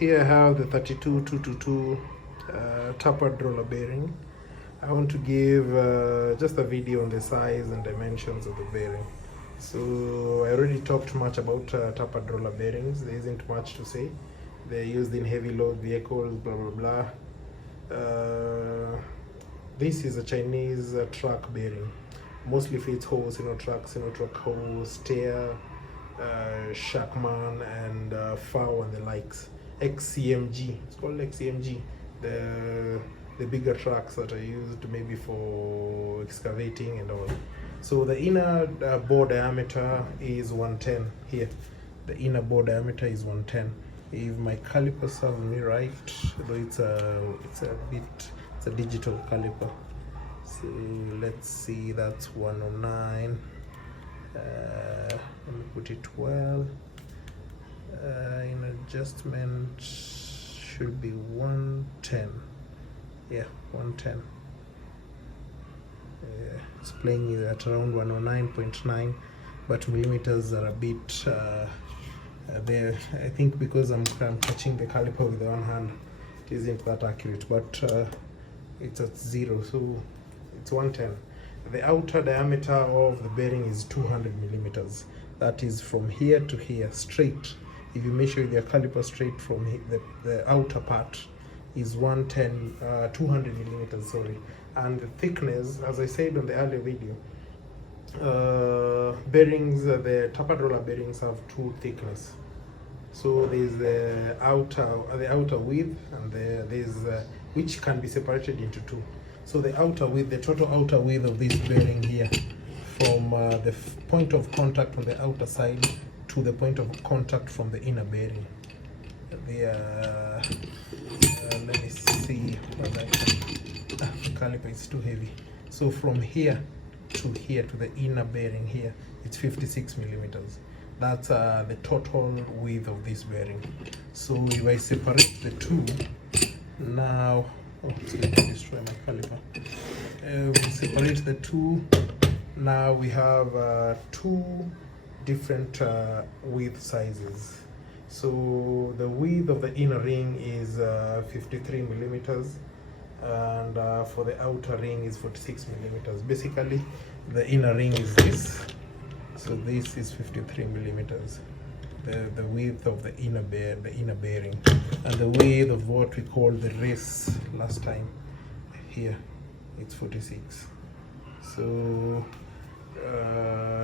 Here I have the 32222 tapered roller bearing. I want to give just a video on the size and dimensions of the bearing. So I already talked much about tapered roller bearings. There isn't much to say. They're used in heavy load vehicles, blah blah blah. This is a Chinese truck bearing. Mostly fits hose, trucks, truck hose, steer, Shackman, and FAW and the likes. XCMG, it's called XCMG. The bigger trucks that are used maybe for excavating and all. So the inner bore diameter is 110 here. The inner bore diameter is 110. If my caliper serves me right, though it's a digital caliper. So let's see, that's 109. Let me put it well. In adjustment should be 110. Yeah, 110. It's playing at around 109.9, but millimeters are a bit there. I think because I'm touching the caliper with one hand, it isn't that accurate, but it's at 0, so it's 110. The outer diameter of the bearing is 200 millimeters. That is from here to here, straight. If you measure with your caliper straight from the outer part is 110, 200 millimeters, sorry. And the thickness, as I said on the earlier video, bearings, the tapered roller bearings have two thickness. So there's the outer width, and there's which can be separated into two. So the outer width, the total outer width of this bearing here, from the point of contact on the outer side to the point of contact from the inner bearing. Let me see whether the caliper is too heavy. So from here to the inner bearing here, it's 56 millimeters. That's the total width of this bearing. So if I separate the two now, it's going to destroy my caliper. We separate the two. Now we have two different width sizes. So the width of the inner ring is 53 millimeters, and for the outer ring is 46 millimeters. Basically, the inner ring is this. So this is 53 millimeters. The width of the inner bearing, and the width of what we call the race last time here, it's 46. So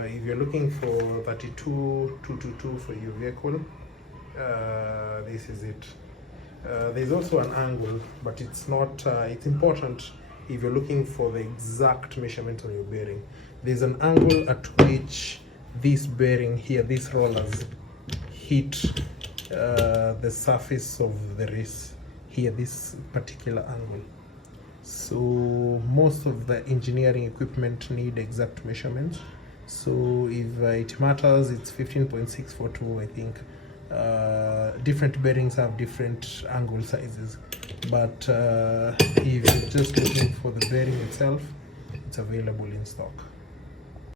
if you're looking for 32222 for your vehicle, this is it. There's also an angle, but it's not it's important if you're looking for the exact measurement on your bearing. There's an angle at which this bearing here, these rollers, hit the surface of the race here, this particular angle. So most of the engineering equipment need exact measurements. So if it matters, it's 15.642, I think. Different bearings have different angle sizes, but if you're just looking for the bearing itself, it's available in stock.